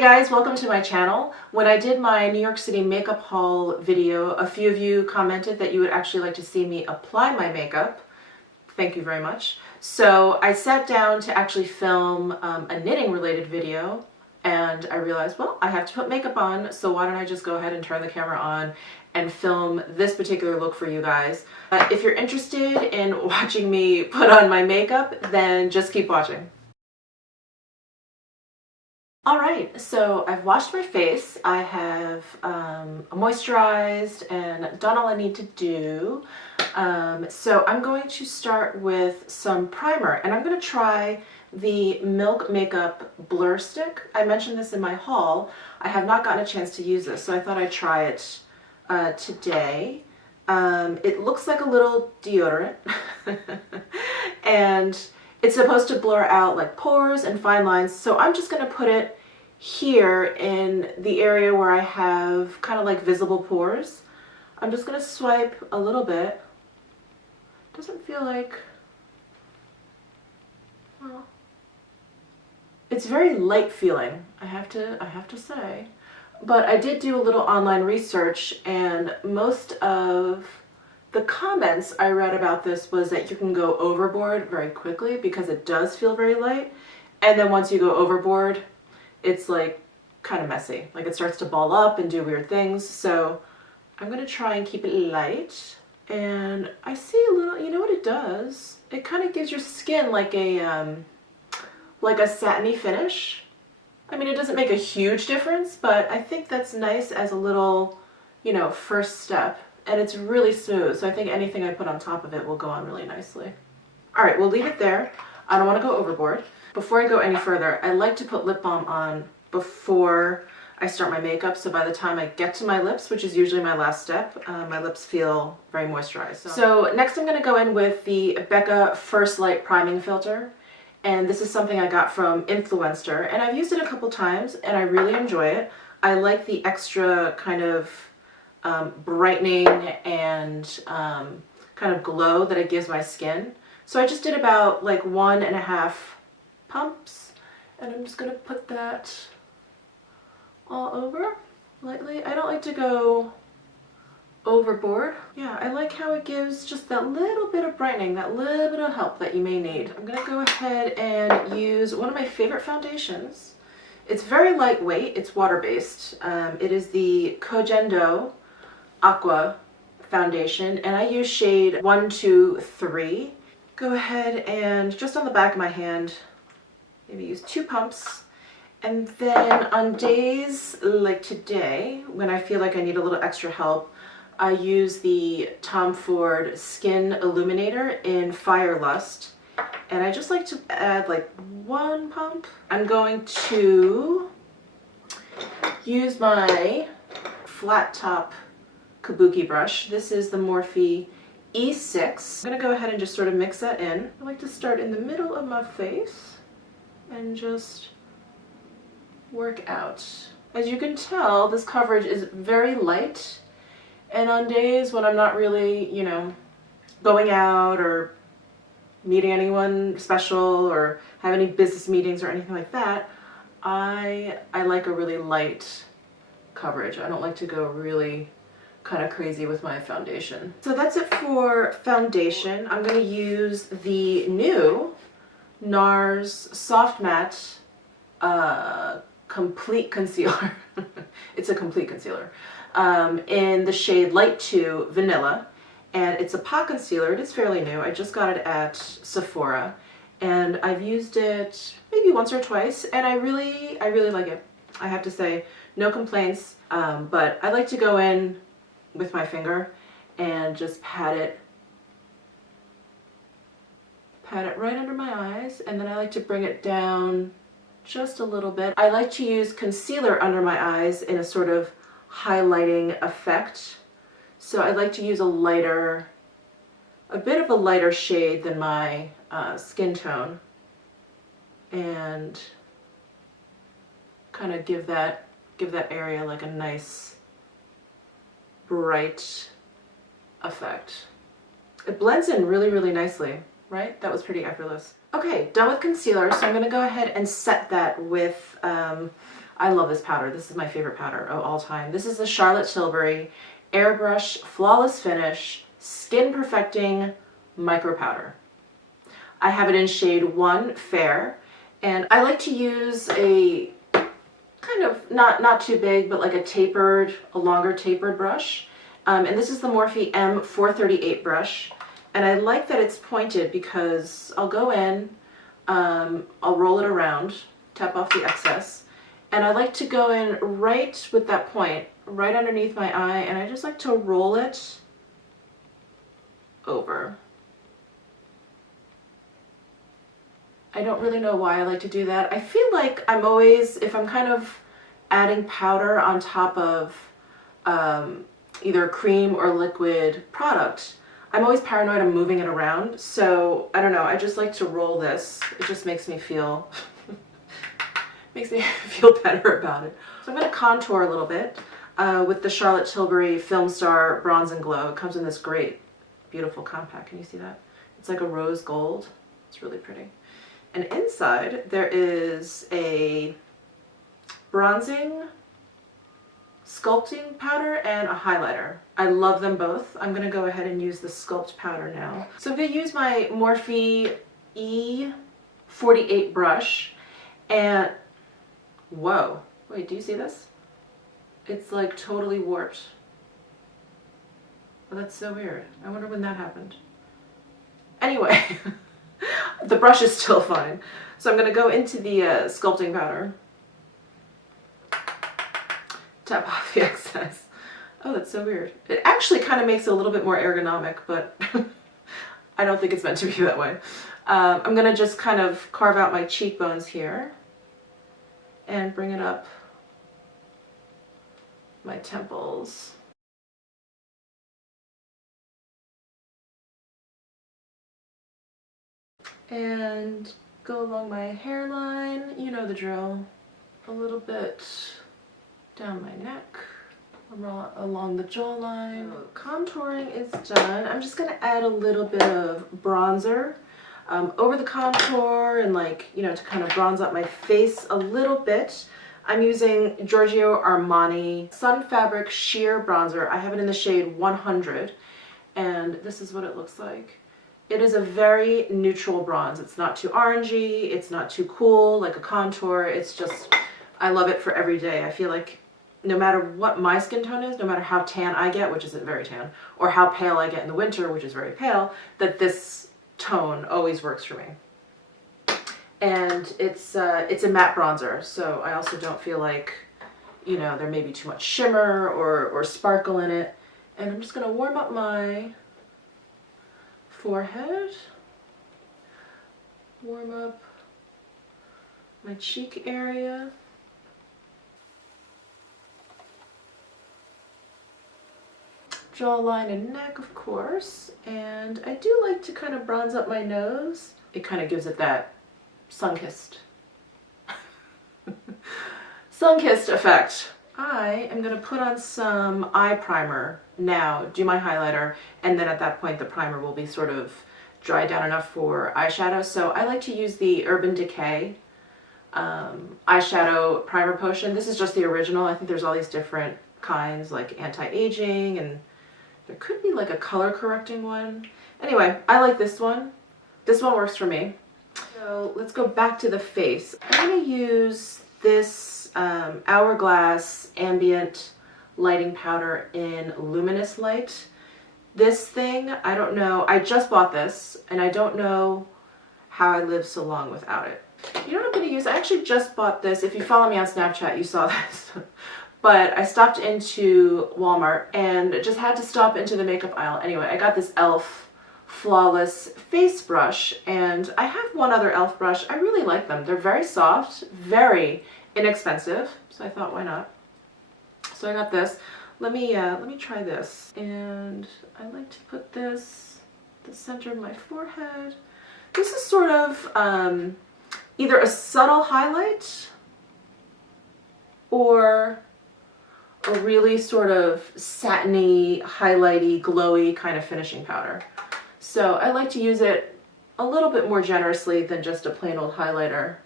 Hey guys, welcome to my channel. When I did my New York City makeup haul video, a few of you commented that you would actually like to see me apply my makeup. Thank you very much. So I sat down to actually film a knitting related video, and I realized, well, I have to put makeup on, so why don't I just go ahead and turn the camera on and film this particular look for you guys. If you're interested in watching me put on my makeup, then just keep watching. Alright, so I've washed my face, I have moisturized and done all I need to do. So I'm going to start with some primer, and I'm going to try the Milk Makeup Blur Stick. I mentioned this in my haul. I have not gotten a chance to use this, so I thought I'd try it today. It looks like a little deodorant, and it's supposed to blur out like pores and fine lines, so I'm just going to put it here in the area where I have kind of like visible pores. I'm just going to swipe a little bit. Doesn't feel like, well, it's very light feeling, I have to say. But I did do a little online research, and most of the comments I read about this was that you can go overboard very quickly because it does feel very light, and then once you go overboard, it's like kind of messy. Like it starts to ball up and do weird things. So I'm going to try and keep it light. And I see a little, you know what it does? It kind of gives your skin like a satiny finish. I mean, it doesn't make a huge difference, but I think that's nice as a little, you know, first step. And it's really smooth, so I think anything I put on top of it will go on really nicely. All right, we'll leave it there. I don't want to go overboard. Before I go any further, I like to put lip balm on before I start my makeup, so by the time I get to my lips, which is usually my last step, my lips feel very moisturized. So next I'm going to go in with the Becca First Light Priming Filter, and this is something I got from Influencer, and I've used it a couple times, and I really enjoy it. I like the extra kind of brightening and kind of glow that it gives my skin. So I just did about like 1.5 pumps, and I'm just going to put that all over lightly. I don't like to go overboard. Yeah, I like how it gives just that little bit of brightening, that little bit of help that you may need. I'm going to go ahead and use one of my favorite foundations. It's very lightweight, it's water-based. It is the Kojendo Aqua foundation, and I use shade 123. Go ahead and just on the back of my hand, maybe use 2 pumps, and then on days like today when I feel like I need a little extra help, I use the Tom Ford Skin Illuminator in Fire Lust, and I just like to add like 1 pump. I'm going to use my flat top kabuki brush. This is the Morphe E6. I'm going to go ahead and just sort of mix that in. I like to start in the middle of my face and just work out. As you can tell, this coverage is very light, and on days when I'm not really, you know, going out or meeting anyone special or have any business meetings or anything like that, I like a really light coverage. I don't like to go really kind of crazy with my foundation. So that's it for foundation. I'm going to use the new NARS Soft Matte Complete Concealer. It's a complete concealer in the shade Light 2 Vanilla, and it's a pot concealer. It is fairly new. I just got it at Sephora, and I've used it maybe once or twice, and I really like it. I have to say, no complaints, but I like to go in with my finger and just pat it right under my eyes, and then I like to bring it down just a little bit. I like to use concealer under my eyes in a sort of highlighting effect, so I like to use a bit of a lighter shade than my skin tone, and kind of give that area like a nice bright effect. It blends in really nicely, right? That was pretty effortless. Okay, done with concealer, so I'm going to go ahead and set that with I love this powder. This is my favorite powder of all time. This is the Charlotte Tilbury Airbrush Flawless Finish Skin Perfecting Micro Powder. I have it in shade 1 Fair, and I like to use a kind of not too big, but like a longer tapered brush. And this is the Morphe M438 brush. And I like that it's pointed because I'll go in, I'll roll it around, tap off the excess, and I like to go in right with that point, right underneath my eye, and I just like to roll it over. I don't really know why I like to do that. I feel like I'm always, if I'm kind of adding powder on top of either cream or liquid product, I'm always paranoid I'm moving it around. So I don't know, I just like to roll this. It just makes me feel better about it. So I'm going to contour a little bit with the Charlotte Tilbury Film Star Bronze and Glow. It comes in this great, beautiful compact. Can you see that? It's like a rose gold. It's really pretty. And inside there is a bronzing, sculpting powder and a highlighter. I love them both. I'm going to go ahead and use the sculpt powder now. So I'm going to use my Morphe E48 brush, and whoa, wait, do you see this? It's like totally warped. Oh, that's so weird. I wonder when that happened. Anyway, the brush is still fine. So I'm going to go into the sculpting powder. Tap off the excess. Oh, that's so weird. It actually kind of makes it a little bit more ergonomic, but I don't think it's meant to be that way. I'm going to just kind of carve out my cheekbones here and bring it up my temples. And go along my hairline, you know the drill. A little bit down my neck, along the jawline. So contouring is done. I'm just going to add a little bit of bronzer over the contour, and to kind of bronze up my face a little bit. I'm using Giorgio Armani Sun Fabric Sheer Bronzer. I have it in the shade 100, and this is what it looks like. It is a very neutral bronze. It's not too orangey, it's not too cool like a contour. It's just, I love it for every day. I feel like no matter what my skin tone is, no matter how tan I get, which isn't very tan, or how pale I get in the winter, which is very pale, that this tone always works for me. And it's a matte bronzer, so I also don't feel like, there may be too much shimmer or sparkle in it. And I'm just going to warm up my forehead, warm up my cheek area. Jawline and neck, of course, and I do like to kind of bronze up my nose. It kind of gives it that sun-kissed effect. I am going to put on some eye primer now, do my highlighter, and then at that point the primer will be sort of dried down enough for eyeshadow. So I like to use the Urban Decay eyeshadow primer potion. This is just the original. I think there's all these different kinds, like anti-aging, and there could be like a color correcting one. Anyway, I like this one. This one works for me. So let's go back to the face. I'm going to use this Hourglass Ambient Lighting Powder in Luminous Light. This thing, I don't know, I just bought this and I don't know how I lived so long without it. You know what I'm going to use? I actually just bought this. If you follow me on Snapchat, you saw this. But I stopped into Walmart and just had to stop into the makeup aisle. Anyway, I got this e.l.f. Flawless Face Brush, and I have one other e.l.f. brush. I really like them. They're very soft, very inexpensive, so I thought, why not? So I got this. Let me try this. And I like to put this at the center of my forehead. This is sort of either a subtle highlight or a really sort of satiny, highlighty, glowy kind of finishing powder. So I like to use it a little bit more generously than just a plain old highlighter.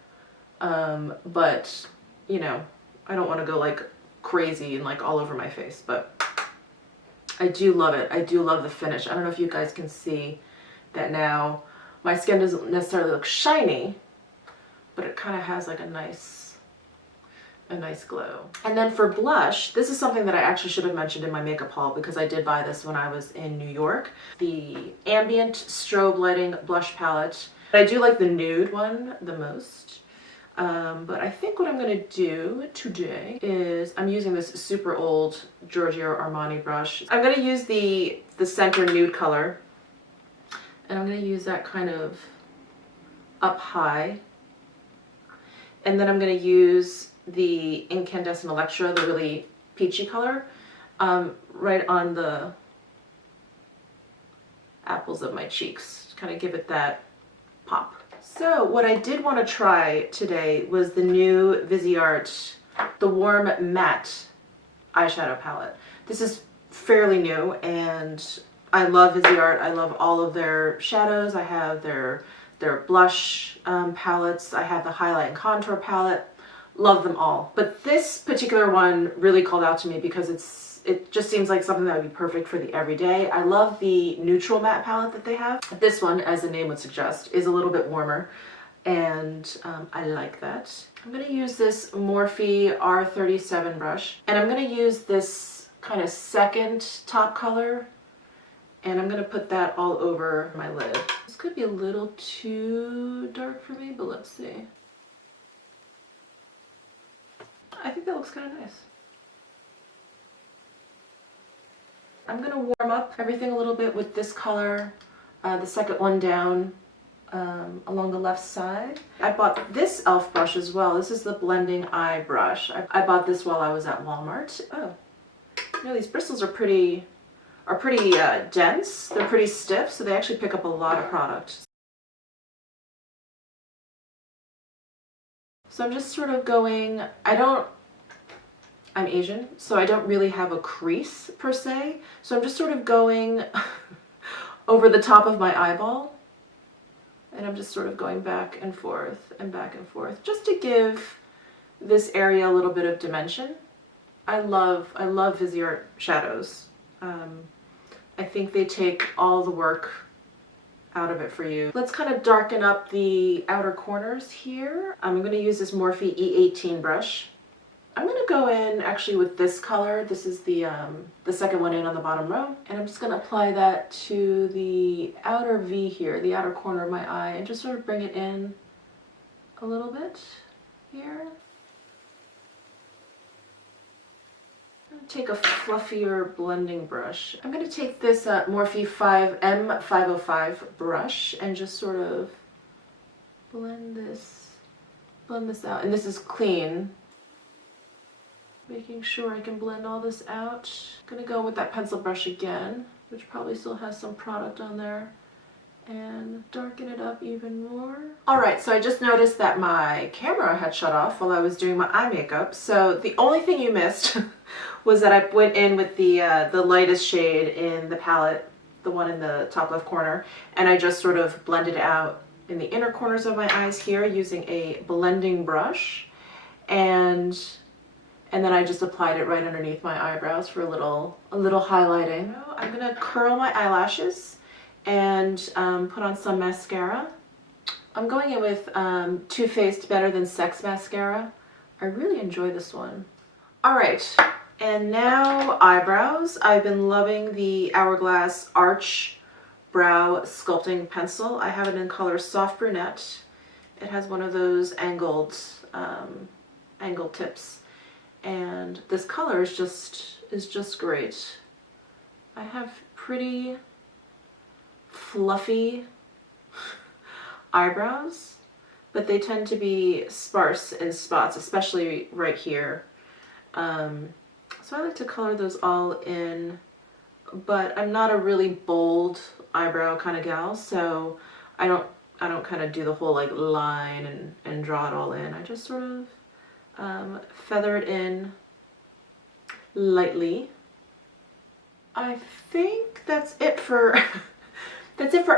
But, I don't want to go like crazy and like all over my face, but I do love it. I do love the finish. I don't know if you guys can see that now. My skin doesn't necessarily look shiny, but it kind of has like a nice glow. And then for blush, this is something that I actually should have mentioned in my makeup haul because I did buy this when I was in New York. The Ambient Strobe Lighting Blush Palette. I do like the nude one the most. But I think what I'm going to do today is I'm using this super old Giorgio Armani brush. I'm going to use the center nude color, and I'm going to use that kind of up high. And then I'm going to use the Incandescent Electro, the really peachy color, right on the apples of my cheeks. Kind of give it that pop. So what I did want to try today was the new Viseart, the Warm Matte eyeshadow palette. This is fairly new, and I love Viseart. I love all of their shadows. I have their blush palettes. I have the highlight and contour palette. Love them all. But this particular one really called out to me because it just seems like something that would be perfect for the everyday. I love the neutral matte palette that they have. This one, as the name would suggest, is a little bit warmer, and I like that. I'm going to use this Morphe R37 brush, and I'm going to use this kind of second top color, and I'm going to put that all over my lid. This could be a little too dark for me, but let's see. I think that looks kind of nice. I'm going to warm up everything a little bit with this color, the second one down along the left side. I bought this e.l.f. brush as well. This is the blending eye brush. I bought this while I was at Walmart. Oh, you know, these bristles are pretty dense. They're pretty stiff, so they actually pick up a lot of product. So I'm just sort of going, I'm Asian, so I don't really have a crease per se. So I'm just sort of going over the top of my eyeball. And I'm just sort of going back and forth and back and forth just to give this area a little bit of dimension. I love Viseart shadows. I think they take all the work out of it for you. Let's kind of darken up the outer corners here. I'm going to use this Morphe E18 brush. I'm going to go in actually with this color. This is the second one in on the bottom row. And I'm just going to apply that to the outer V here, the outer corner of my eye, and just sort of bring it in a little bit here. Take a fluffier blending brush. I'm going to take this Morphe M505 brush and just sort of blend this out. And this is clean. Making sure I can blend all this out. I'm going to go with that pencil brush again, which probably still has some product on there, and darken it up even more. Alright, so I just noticed that my camera had shut off while I was doing my eye makeup, so the only thing you missed was that I went in with the lightest shade in the palette, the one in the top left corner, and I just sort of blended out in the inner corners of my eyes here using a blending brush, and then I just applied it right underneath my eyebrows for a little highlighting. I'm gonna curl my eyelashes and put on some mascara. I'm going in with Too Faced Better Than Sex mascara. I really enjoy this one. Alright, and now eyebrows. I've been loving the Hourglass Arch Brow Sculpting Pencil. I have it in color Soft Brunette. It has one of those angled tips. And this color is just great. I have pretty fluffy eyebrows, but they tend to be sparse in spots, especially right here. So I like to color those all in, but I'm not a really bold eyebrow kind of gal, so I don't kind of do the whole like line and draw it all in. I just sort of feather it in lightly. I think that's it for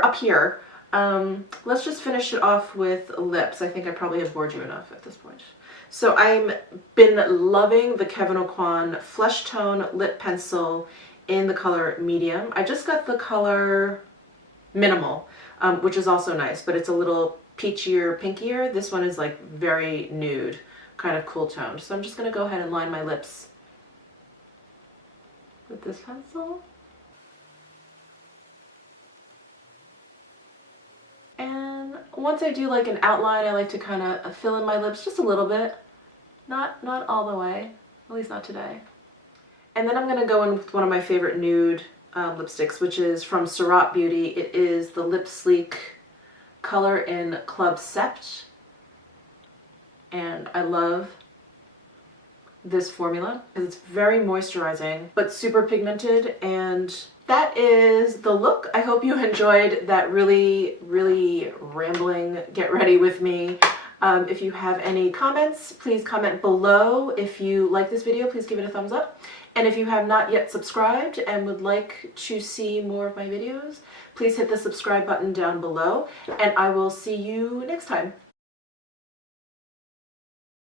up here. Let's just finish it off with lips. I think I probably have bored you enough at this point. So I've been loving the Kevyn Aucoin Flesh Tone Lip Pencil in the color medium. I just got the color minimal, which is also nice, but it's a little peachier, pinkier. This one is like very nude, kind of cool toned. So I'm just gonna go ahead and line my lips with this pencil. And once I do like an outline, I like to kind of fill in my lips just a little bit. Not all the way, at least not today. And then I'm gonna go in with one of my favorite nude lipsticks, which is from Viseart Beauty. It is the Lip Sleek color in Club Sept. And I love this formula because it's very moisturizing but super pigmented, and that is the look. I hope you enjoyed that really rambling get ready with me. If you have any comments, please comment below. If you like this video, please give it a thumbs up. And if you have not yet subscribed and would like to see more of my videos, please hit the subscribe button down below, and I will see you next time.